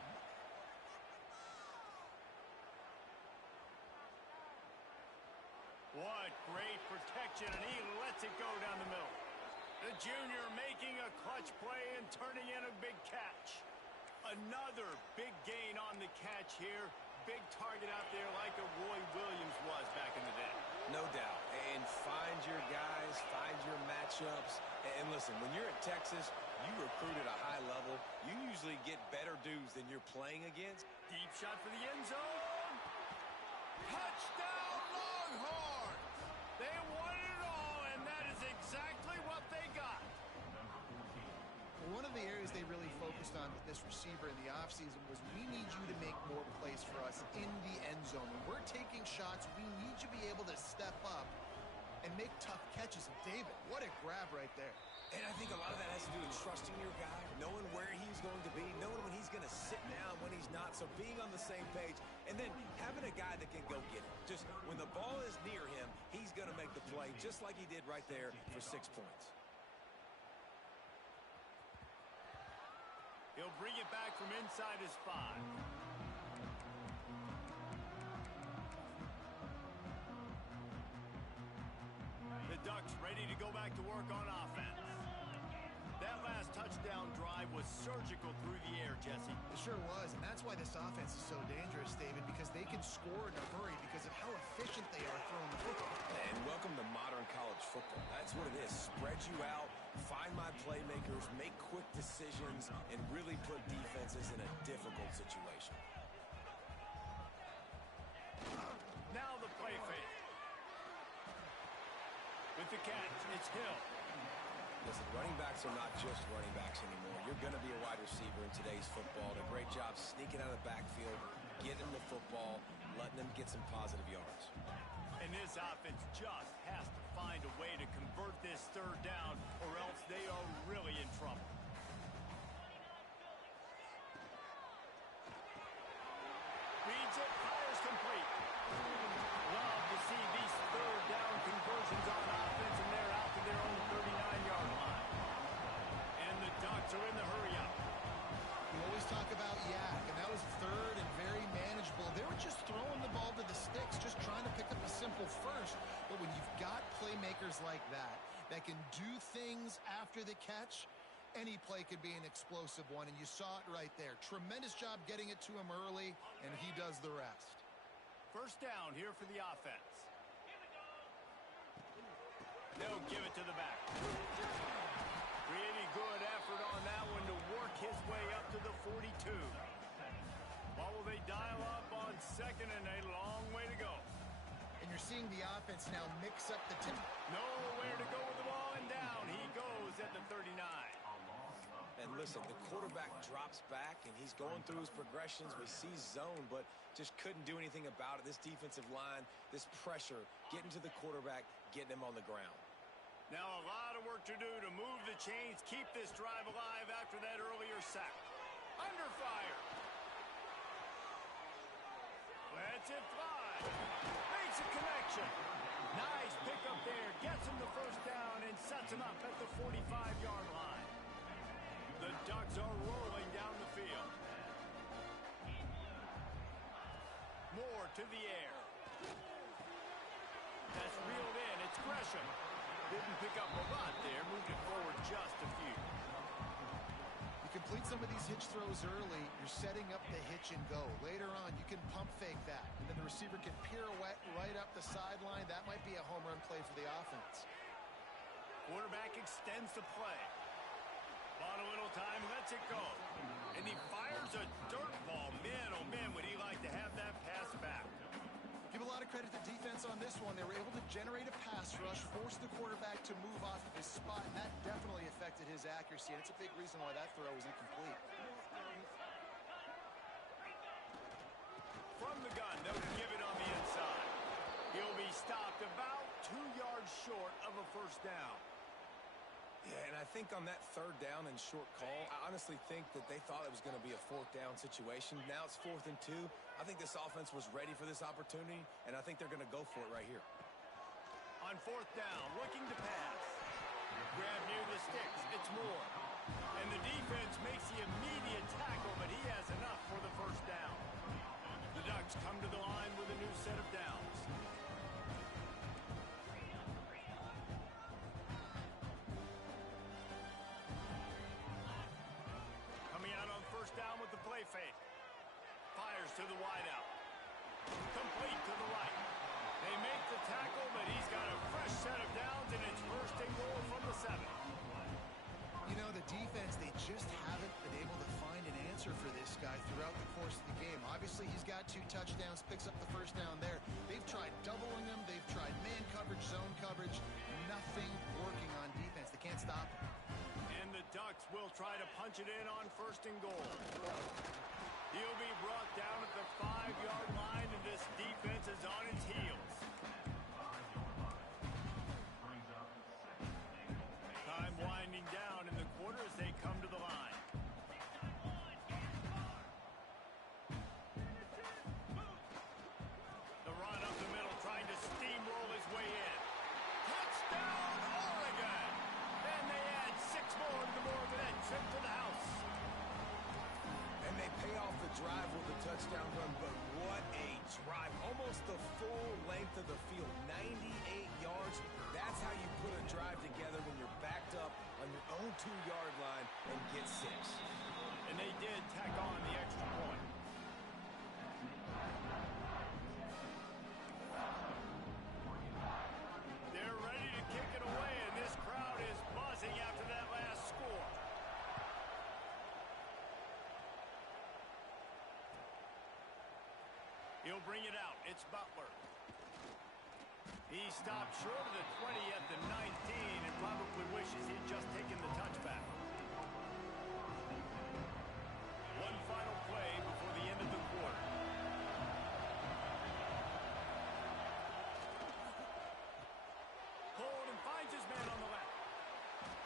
What great protection, and he lets it go down the middle. The junior making a clutch play and turning in a big catch. Another big gain on the catch here. Big target out there like a Roy Williams was back in the day. No doubt. And find your guys, find your matchups. And listen, when you're at Texas, you recruit at a high level. You usually get better dudes than you're playing against. Deep shot for the end zone. Touchdown, Longhorns! They won it all, and that is exactly what they got. One of the areas they really focused on with this receiver in the offseason was we need you to make more plays for us in the end zone. When we're taking shots, we need you to be able to step up and make tough catches. And David, what a grab right there. And I think a lot of that has to do with trusting your guy, knowing where he's going to be, knowing when he's going to sit down, when he's not. So being on the same page, and then having a guy that can go get it. Just when the ball is near him, he's going to make the play, just like he did right there for 6 points. He'll bring it back from inside his 5. The Ducks ready to go back to work on offense. That last touchdown drive was surgical through the air, Jesse. It sure was, and that's why this offense is so dangerous, David, because they can score in a hurry because of how efficient they are throwing the football. And welcome to modern college football. That's what it is. Spread you out, find my playmakers, make quick decisions, and really put defenses in a difficult situation. Now the play fake. With the catch, it's Hill. Listen, running backs are not just running backs anymore. You're going to be a wide receiver in today's football. Did a great job sneaking out of the backfield, getting the football, letting them get some positive yards. And this offense just has to find a way to convert this 3rd down, or else they are really in trouble. Reads it, fires complete. Love to see these 3rd down conversions on offense, and they're out to their own 39-yard line. And the Ducks are in the hurry-up. You always talk about yak, and that was 3rd and very manageable. They were just throwing the ball to the sticks, just trying to pick up a simple first. But when you've got playmakers like that can do things after the catch, any play could be an explosive one, and you saw it right there. Tremendous job getting it to him early, and he does the rest. First down here for the offense. They'll give it to the back. Pretty good effort on that one to work his way up to the 42. What will they dial up on 2nd and a long way to go? And you're seeing the offense now mix up the Nowhere to go with the ball, and down he goes at the 39. And listen, the quarterback drops back, and he's going through his progressions. We see zone, but just couldn't do anything about it. This defensive line, this pressure, getting to the quarterback, getting him on the ground. Now a lot of work to do to move the chains, keep this drive alive after that earlier sack. Under fire. Lets it fly. Makes a connection. Nice pickup there. Gets him the first down and sets him up at the 45-yard line. The Ducks are rolling down the field. Moore to the air. That's reeled in. It's Gresham. Didn't pick up a lot there. Moved it forward just a few. You complete some of these hitch throws early, you're setting up the hitch and go. Later on, you can pump fake that, and then the receiver can pirouette right up the sideline. That might be a home run play for the offense. Quarterback extends the play. Bought a little time, lets it go. And he fires a dirt ball. Man, oh man, would he like to have that pass back. Give a lot of credit to defense on this one. They were able to generate a pass rush, force the quarterback to move off of his spot, and that definitely affected his accuracy, and it's a big reason why that throw was incomplete. From the gun, they'll give it on the inside. He'll be stopped about 2 yards short of a first down. Yeah, and I think on that third down and short call, I honestly think that they thought it was going to be a fourth down situation. Now it's 4th and 2. I think this offense was ready for this opportunity, and I think they're going to go for it right here. On 4th down, looking to pass. Grab near the sticks. It's Moore. And the defense makes the immediate tackle, but he has enough for the first down. The Ducks come to the line with a new set of downs. Coming out on first down with the play fake. Fires to the wideout. Complete to the right. They make the tackle, but he's got a fresh set of downs, and it's first and goal from the 7. You know, the defense, they just haven't been able to find an answer for this guy throughout the course of the game. Obviously, he's got 2 touchdowns, picks up the first down there. They've tried doubling him. They've tried man coverage, zone coverage. Nothing working on defense. They can't stop him. And the Ducks will try to punch it in on first and goal. He'll be brought down at the 5-yard line, and this defense is on its heels. Time winding down in the quarter as they come to the line. The run up the middle, trying to steamroll his way in. Touchdown, Oregon! And they add 6 more to the more of that trip to the house. And they pay off the drive with a touchdown run, but what a drive. Almost the full length of the field, 98 yards. That's how you put a drive together when you're backed up on your own 2-yard line and get 6. And they did tack on the extra point. They're ready to kick it away, and this crowd is buzzing after that last score. He'll bring it out. It's Butler. He stopped short of the 20 at the 19 and probably wishes he'd just taken the touchback. One final play before the end of the quarter. Holden finds his man on the left.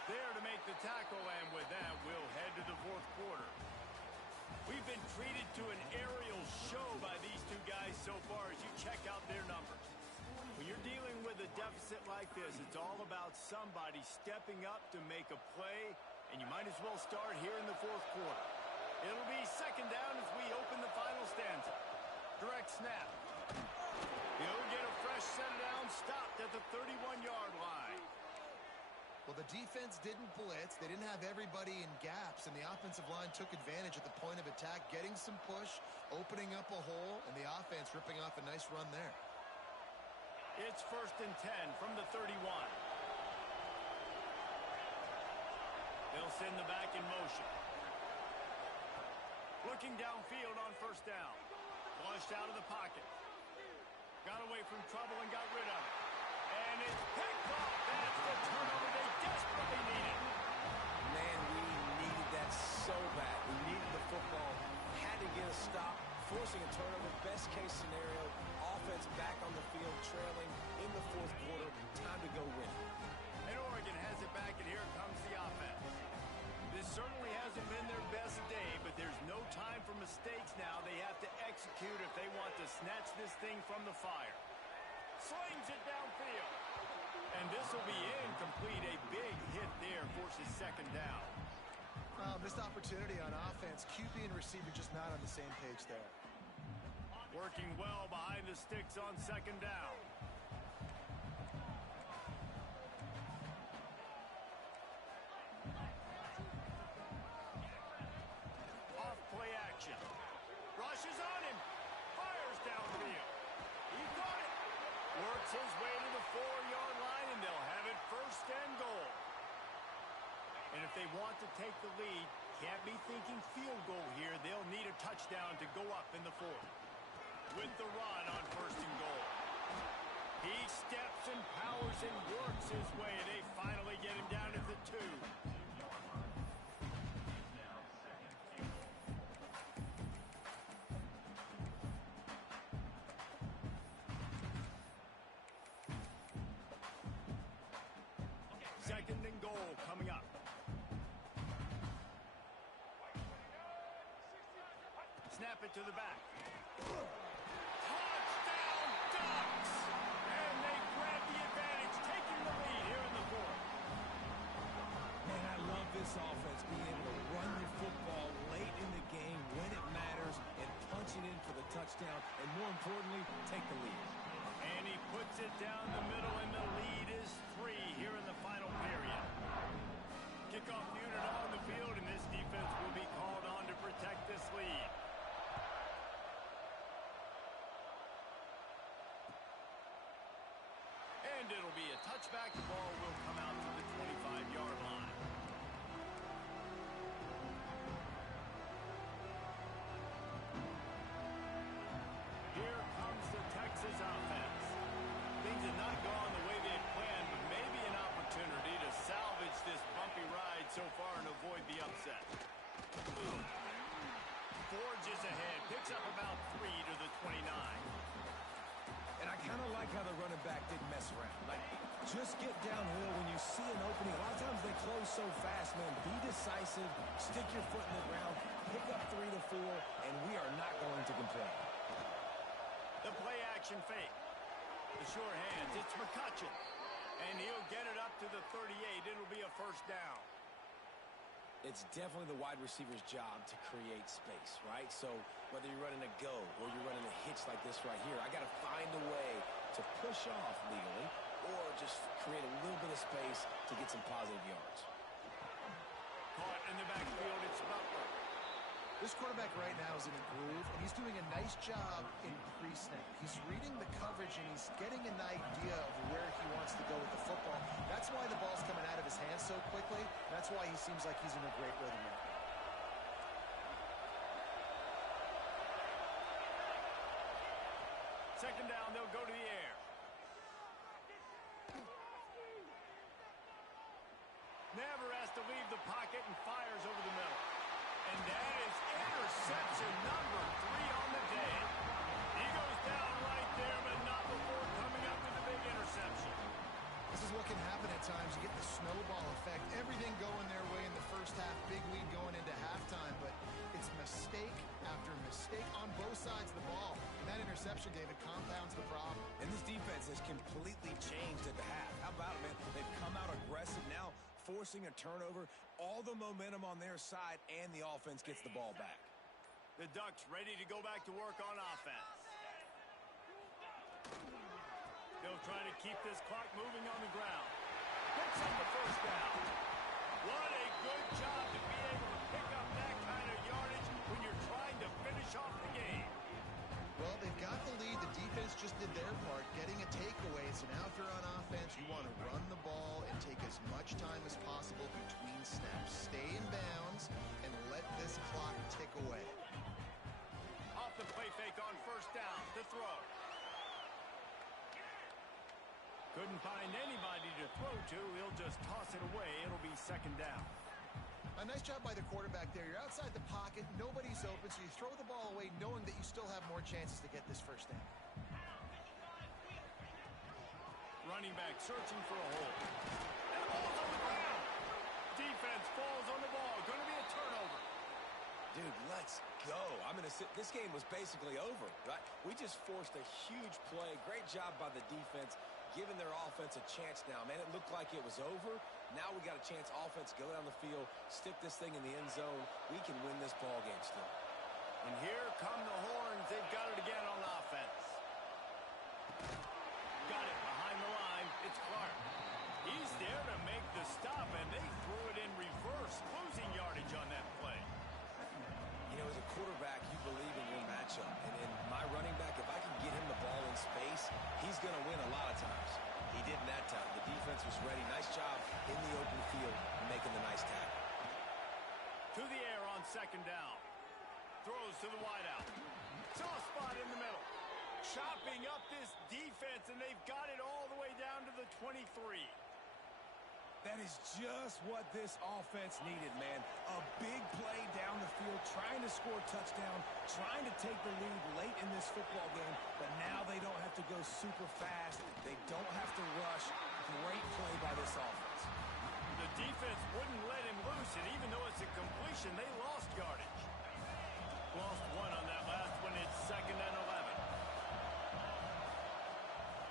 There to make the tackle, and with that, we'll head to the 4th quarter. We've been treated to an aerial show by these 2 guys so far as you check out their numbers. When you're dealing with a deficit like this, it's all about somebody stepping up to make a play, and you might as well start here in the 4th quarter. It'll be 2nd down as we open the final stanza. Direct snap. He'll get a fresh set of downs, stopped at the 31-yard line. Well, the defense didn't blitz. They didn't have everybody in gaps, and the offensive line took advantage at the point of attack, getting some push, opening up a hole, and the offense ripping off a nice run there. It's 1st and 10 from the 31. They'll send the back in motion. Looking downfield on first down. Flushed out of the pocket. Got away from trouble and got rid of it. And it's picked off. That's the turnover they desperately needed. Man, we needed that so bad. We needed the football, had to get a stop, forcing a turnover. Best case scenario, offense back on the field, trailing in the fourth quarter. Time to go win. And Oregon has it back, and here comes the offense. This certainly hasn't been their best day, but there's no time for mistakes now. They have to execute if they want to snatch this thing from the fire. Slings it downfield. And this will be incomplete. A big hit there forces second down. Missed opportunity on offense. QB and receiver just not on the same page there. Working well behind the sticks on second down. Off play action. Rushes on him. Fires downfield. He got it. Works his way to the 4-yard line, and they'll have it first and goal. And if they want to take the lead, can't be thinking field goal here. They'll need a touchdown to go up in the fourth. With the run on first and goal. He steps and powers and works his way. They finally get him down at the 2. Second and goal coming up. Snap it to the back. Touchdown Ducks! And they grab the advantage, taking the lead here in the fourth. Man, I love this offense being able to run the football late in the game when it matters and punch it in for the touchdown, and more importantly, take the lead. And he puts it down the middle, and the lead is 3 here in the final period. Kickoff unit on the field, and this defense will be called on to protect this lead. And it'll be a touchback. The ball will come out to the 25-yard line. Here comes the Texas offense. Things have not gone the way they had planned, but maybe an opportunity to salvage this bumpy ride so far and avoid the upset. Forges ahead, picks up about 3 to the 29. And I kind of like how the running back didn't mess around. Like, just get downhill when you see an opening. A lot of times they close so fast, man. Be decisive, stick your foot in the ground, pick up 3 to 4, and we are not going to complain. The play action fake. The short hands, it's McCutcheon. And he'll get it up to the 38. It'll be a first down. It's definitely the wide receiver's job to create space, right? So whether you're running a go or you're running a hitch like this right here, I got to find a way to push off legally or just create a little bit of space to get some positive yards. Caught in the backfield, it's Butler. This quarterback right now is in a groove, and he's doing a nice job in pre-snap. He's reading the coverage, and he's getting an idea of where he wants to go with the football. That's why the ball's coming out of his hands so quickly. That's why he seems like he's in a great rhythm right now. Second down, they'll go to the air. Never has to leave the pocket and fires over the middle. And that is interception number 3 on the day. He goes down right there, but not before coming up with a big interception. This is what can happen at times. You get the snowball effect. Everything going their way in the first half. Big lead going into halftime, but it's mistake after mistake on both sides of the ball. And that interception, David, compounds the problem. And this defense has completely changed at the half. How about it, man? They've come out aggressive now, forcing a turnover, all the momentum on their side, and the offense gets the ball back. The Ducks ready to go back to work on offense. They'll try to keep this clock moving on the ground. Picks up the first down. What a good job to be able to pick up that kind of yardage when you're trying to finish off the game. Well, they've got the lead. The defense just did their part, getting a takeaway. So now if you're on offense, you want to run the ball and take as much time as possible between snaps. Stay in bounds and let this clock tick away. Off the play fake on first down. The throw. Couldn't find anybody to throw to. He'll just toss it away. It'll be second down. A nice job by the quarterback there. You're outside the pocket, nobody's open, so you throw the ball away knowing that you still have more chances to get this first down. Running back searching for a hole. And the ball's on the ground. Defense falls on the ball. Going to be a turnover. Dude, let's go. This game was basically over, right? We just forced a huge play. Great job by the defense, giving their offense a chance now. Man, it looked like it was over. Now we got a chance. Offense, go down the field, stick this thing in the end zone. We can win this ball game still. And here come the horns. They've got it again on offense. Got it behind the line. It's Clark. He's there to make the stop, and they threw it in reverse, losing yardage on that play. You know, as a quarterback, you believe in your matchup. And my running back, if I can get him the ball in space, he's going to win a lot of times. He didn't that time. The defense was ready. Nice job in the open field, making the nice tackle. To the air on second down. Throws to the wideout. Soft spot in the middle. Chopping up this defense, and they've got it all the way down to the 23. That is just what this offense needed, man. A big play down the field, trying to score a touchdown, trying to take the lead late in this football game, but now they don't have to go super fast. They don't have to rush. Great play by this offense. The defense wouldn't let him loose, and even though it's a completion, they lost yardage. Lost one on that last one. It's 2nd and 11.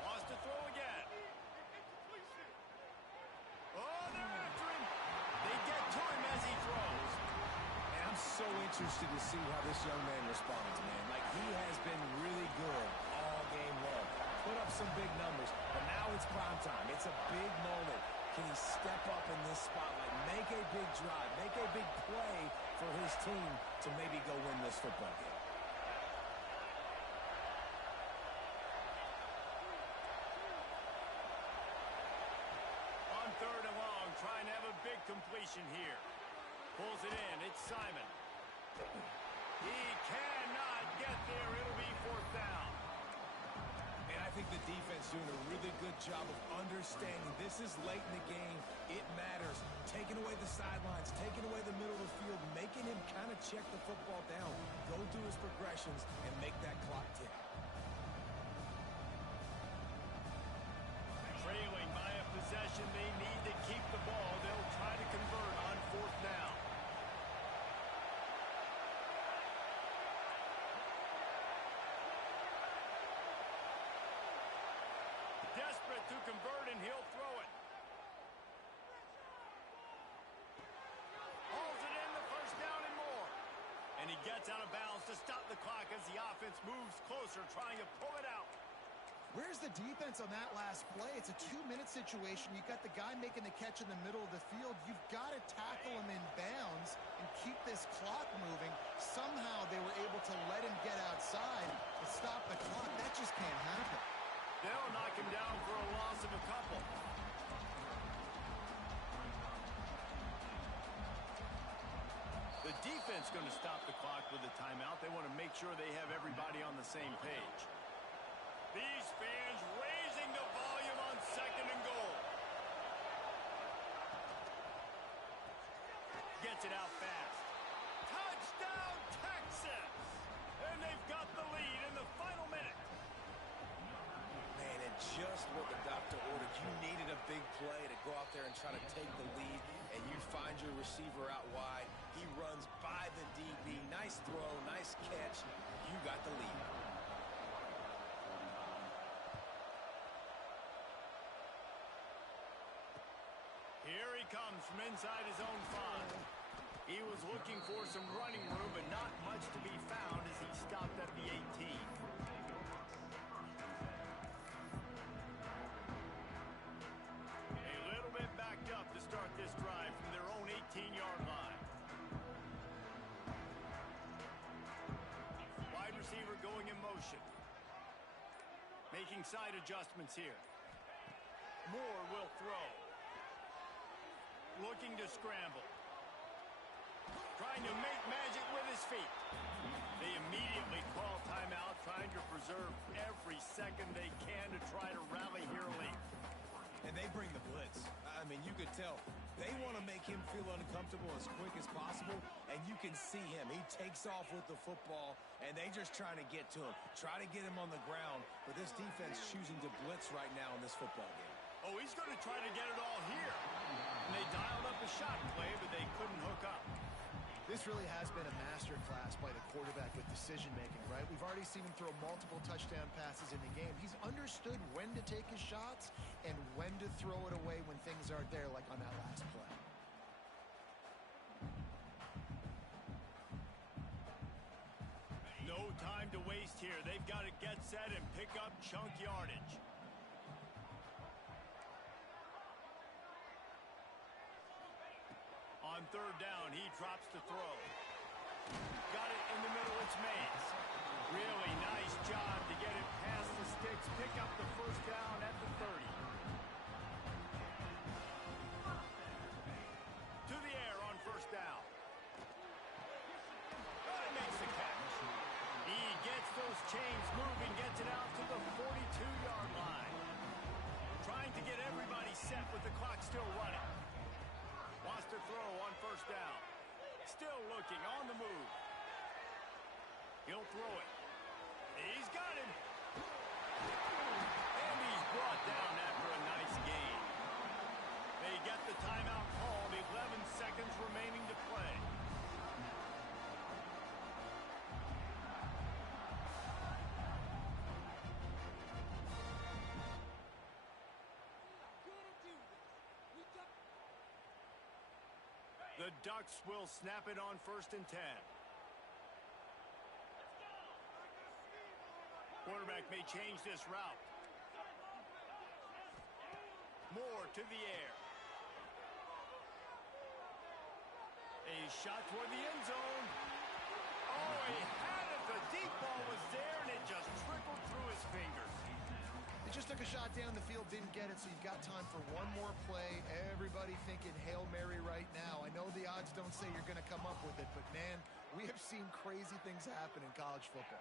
Wants to throw again. Oh, they're after him. They get to him as he throws. And I'm so interested to see how this young man responds, man. Like, he has been really good all game long. Put up some big numbers, but now it's prime time. It's a big moment. Can he step up in this spotlight, make a big drive, make a big play for his team to maybe go win this football game? On 3rd and long, trying to have a big completion here. Pulls it in. It's Simon. He cannot get there. It'll be 4th down. And I think the defense doing a really good job of understanding this is late in the game. It matters. Taking away the sidelines, taking away the middle of the field, making him kind of check the football down, go through his progressions, and make that clock tick. Trailing by a possession, they need to keep the ball. They'll try to convert on 4th down. Desperate to convert, and he'll throw it. Hauls it in, the 1st down and more. And he gets out of bounds to stop the clock as the offense moves closer, trying to pull it out. Where's the defense on that last play? It's a 2-minute situation. You've got the guy making the catch in the middle of the field. You've got to tackle him in bounds and keep this clock moving. Somehow they were able to let him get outside and stop the clock. That just can't happen. They'll knock him down for a loss of a couple. The defense going to stop the clock with a timeout. They want to make sure they have everybody on the same page. These fans raising the volume on 2nd and goal. Gets it out fast. Touchdown, Texas! And they've got the lead in the final minute. Man, and just what the doctor ordered. You needed a big play to go out there and try to take the lead, and you find your receiver out wide. He runs by the DB. Nice throw, nice catch. You got the lead. Here he comes from inside his own 5. He was looking for some running room, but not much to be found as he stopped at the 18. A little bit backed up to start this drive from their own 18-yard line. Wide receiver going in motion. Making side adjustments here. Moore will throw. Looking to scramble. Trying to make magic with his feet. They immediately call timeout, trying to preserve every second they can to try to rally here late. And they bring the blitz. I mean, you could tell they want to make him feel uncomfortable as quick as possible, and you can see him. He takes off with the football, and they just trying to get to him, try to get him on the ground, but this defense choosing to blitz right now in this football game. Oh, he's going to try to get it all here. And they dialed up a shot play, but they couldn't hook up. This really has been a master class by the quarterback with decision-making, right? We've already seen him throw multiple touchdown passes in the game. He's understood when to take his shots and when to throw it away when things aren't there, like on that last play. No time to waste here. They've got to get set and pick up chunk yardage. On third down, he drops the throw. Got it in the middle, it's Mays. Really nice job to get it past the sticks, pick up the first down at the 30. To the air on first down. Oh, he makes the catch. He gets those chains moving, gets it out to the 42-yard line. Trying to get everybody set with the clock still running. Wants to throw on first down. Still looking on the move. He'll throw it. He's got him. And he's brought down after a nice gain. They get the timeout called. 11 seconds remaining to play. The Ducks will snap it on 1st and 10. Quarterback may change this route. Moore to the air. A shot toward the end zone. Oh, he had it. The deep ball was there, and it just trickled through his fingers. They just took a shot down the field, didn't get it, so you've got time for one more play. Everybody thinking Hail Mary right now. I know the odds don't say you're going to come up with it, but, man, we have seen crazy things happen in college football.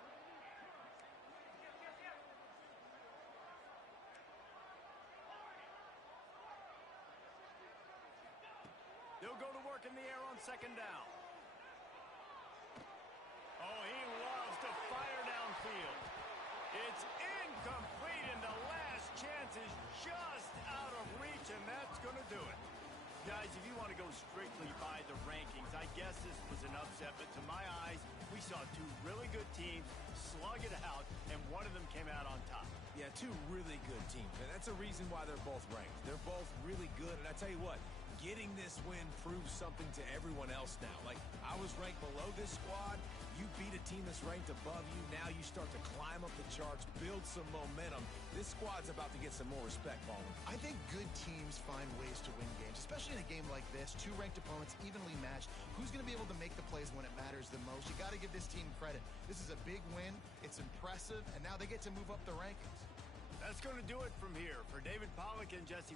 They'll go to work in the air on 2nd down. Oh, he loves to fire downfield. It's incomplete, and the last chance is just out of reach, and that's going to do it. Guys, if you want to go strictly by the rankings, I guess this was an upset, but to my eyes, we saw two really good teams slug it out, and one of them came out on top. Yeah, two really good teams, and that's a reason why they're both ranked. They're both really good, and I tell you what, getting this win proves something to everyone else now. Like, I was ranked below this squad. You beat a team that's ranked above you. Now you start to climb up the charts, build some momentum. This squad's about to get some more respect, Baldwin. I think good teams find ways to win games, especially in a game like this. Two ranked opponents, evenly matched. Who's going to be able to make the plays when it matters the most? You got to give this team credit. This is a big win. It's impressive, and now they get to move up the rankings. That's going to do it from here. For David Pollack and Jesse